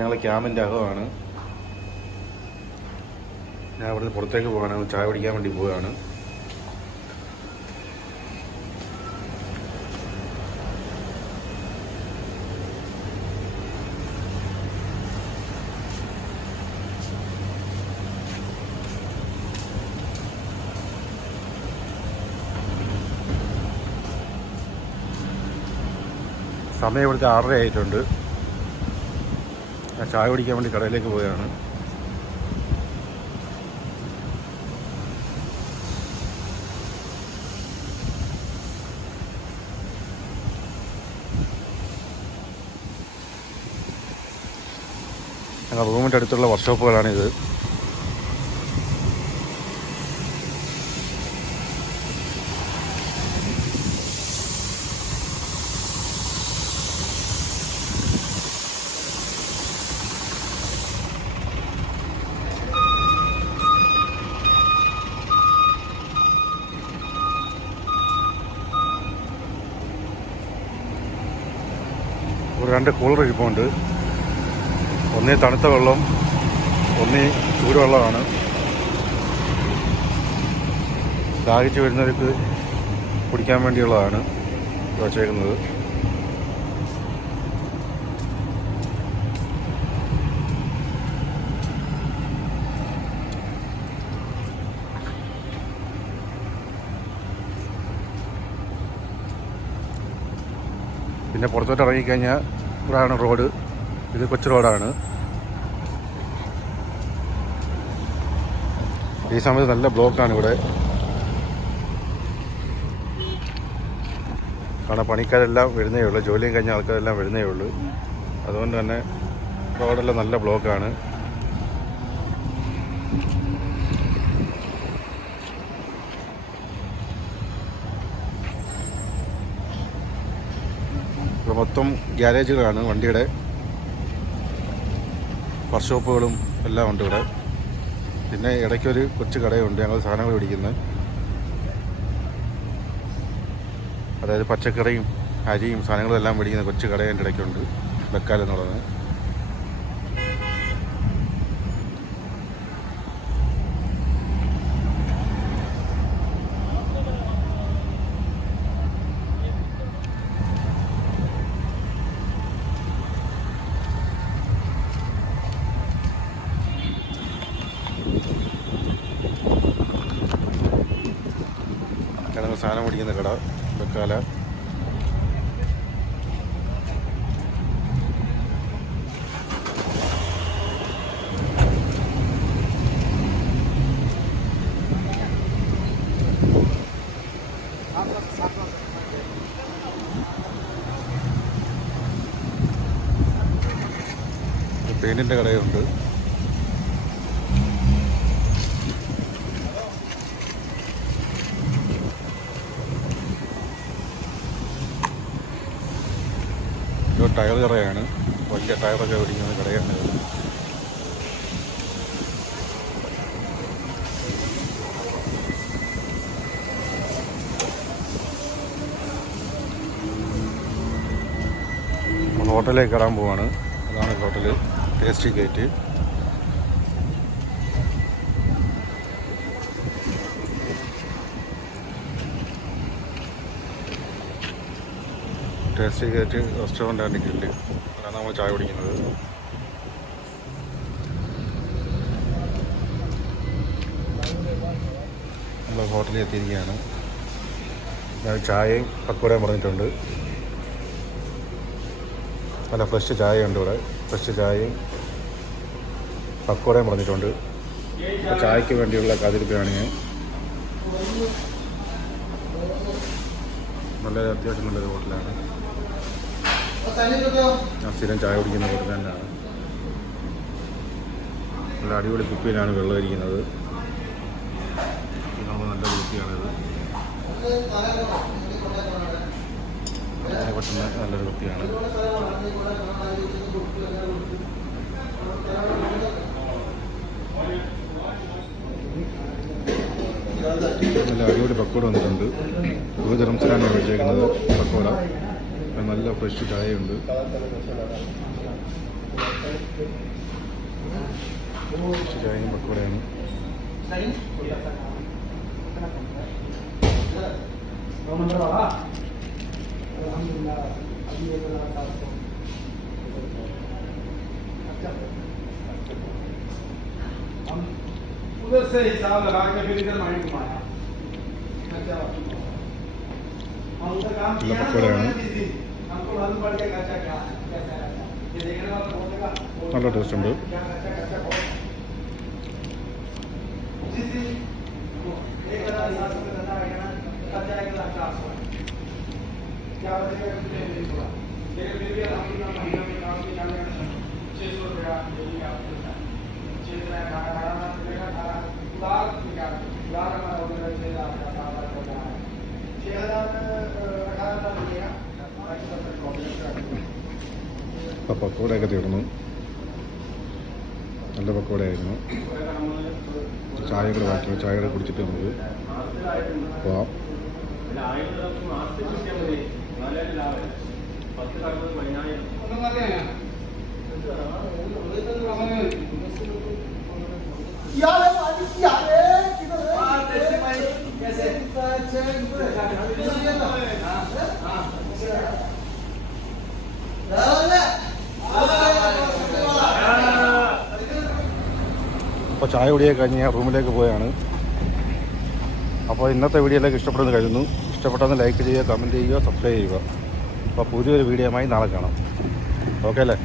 ഞങ്ങൾ ക്യാമ്പിന്റെ അകമാണ്. ഞാൻ അവിടുന്ന് പുറത്തേക്ക് പോകാനാണ് ചായ പിടിക്കാൻ വേണ്ടി പോവുകയാണ് സമയം ഇവിടുത്തെ ആറര ആയിട്ടുണ്ട്. ഞാൻ ചായ കുടിക്കാൻ വേണ്ടി കടയിലേക്ക് പോവുകയാണ്. ഞങ്ങൾ റൂമിന്റെ അടുത്തുള്ള വർക്ക്ഷോപ്പുകളാണിത് ഇവിടെ രണ്ട് കൂളർ ഇരിപ്പുണ്ട്. ഒന്നേ തണുത്ത വെള്ളം ഒന്നേ ചൂടുവെള്ളമാണ്. ദാഹിച്ച് വരുന്നവർക്ക് കുടിക്കാൻ വേണ്ടിയുള്ളതാണ് വച്ചേക്കുന്നത്. പിന്നെ പുറത്തോട്ട് ഇറങ്ങിക്കഴിഞ്ഞാൽ ഇവിടെയാണ് റോഡ്. ഇത് കൊച്ചു റോഡാണ്. ഈ സമയത്ത് നല്ല ബ്ലോക്കാണ് ഇവിടെ. കാരണം പണിക്കാരെല്ലാം വരുന്നേ ഉള്ളൂ. ജോലിയും കഴിഞ്ഞ ആൾക്കാരെല്ലാം വരുന്നേ ഉള്ളൂ. അതുകൊണ്ട് തന്നെ റോഡെല്ലാം നല്ല ബ്ലോക്കാണ്. മൊത്തം ഗ്യാരേജുകളാണ് വണ്ടിയുടെ വർക്ക്ഷോപ്പുകളും എല്ലാം ഉണ്ട് ഇവിടെ. പിന്നെ ഇടയ്ക്കൊരു കൊച്ചു കടയുണ്ട് ഞങ്ങൾ സാധനങ്ങൾ പിടിക്കുന്നത് അതായത് പച്ചക്കറിയും അരിയും സാധനങ്ങളും എല്ലാം പിടിക്കുന്ന കൊച്ചു കട ഇടയ്ക്കുണ്ട് ബക്കാൽ എന്നുള്ളത് ഞങ്ങൾ സാധനം പിടിക്കുന്ന കട ബക്കാല. പെയിന്റിന്റെ കടയുണ്ട്. ഇത് ടയർ കടയാണ് വലിയ ടയറൊക്കെ ഓടിക്കുന്ന കടയാണ്. ഹോട്ടലിലേക്ക് കയറാൻ പോവാണ്. അതാണ് hotel tasty gate tasty gate restaurant and grill അതാണ് നമ്മൾ ചായ കുടിക്കുന്നത്. നമ്മൾ ഹോട്ടലിൽ എത്തിയിരിക്കുകയാണ്. ഞാൻ ചായയും പക്വടയും പറഞ്ഞിട്ടുണ്ട്. നല്ല ഫ്രഷ് ചായ ഉണ്ട് ഇവിടെ. ഫ്രഷ് ചായയും പക്കോടയും പറഞ്ഞിട്ടുണ്ട്. ചായയ്ക്ക് വേണ്ടിയുള്ള കാത്തിരിപ്പിലാണ് ഞാൻ. നല്ല അത്യാവശ്യം നല്ലൊരു ഹോട്ടലാണ്. ഞാൻ സ്ഥിരം ചായ കുടിക്കുന്ന ഹോട്ടൽ തന്നെയാണ്. നല്ല അടിപൊളി കുപ്പിയിലാണ് വെള്ളം ഇരിക്കുന്നത്. നല്ല കുപ്പിയാണിത്. വളരെ പെട്ടെന്ന് നല്ലൊരു കുപ്പിയാണ്. നല്ല അടിപൊളി പക്കോട വന്നിട്ടുണ്ട്. ഒരു ജെറംസിലാണ് മേടിച്ചേക്കുന്നത് പക്കോട. നല്ല ഫ്രഷ് ചായയുണ്ട്. ചായയും പക്കോടയാണ് हम उधर से हिसाब लगा के फिर इधर माइंड घुमाया हम उधर काम किया ना पकौड़े हैं। जिस दिन, हमको मालूम पड़ गया खर्चा क्या है कैसा है खर्चा। ये देखने वाला बोलेगा നല്ല ടേസ്റ്റ് ഉണ്ട് क्या खर्चा അപ്പോൾ പക്കോടയൊക്കെ തീർന്നു. നല്ല പക്കോടയായിരുന്നു ചായ കൂടെ ബാക്കി ചായ കൂടെ കുടിച്ചിട്ട് നമുക്ക് പോവാം. ഒന്നും ചായ കുടിയൊക്കെ കഴിഞ്ഞ് ഞാൻ റൂമിലേക്ക് പോയാണ്. അപ്പോൾ ഇന്നത്തെ വീഡിയോയിലേക്ക് ഇഷ്ടപ്പെടുന്നു കഴിയുന്നു ഇഷ്ടപ്പെട്ടെന്ന് ലൈക്ക് ചെയ്യുക കമന്റ് ചെയ്യുക സബ്സ്ക്രൈബ് ചെയ്യുക. അപ്പോൾ പുതിയൊരു വീഡിയോയുമായി നാളെ കാണാം. ഓക്കെ അല്ലേ?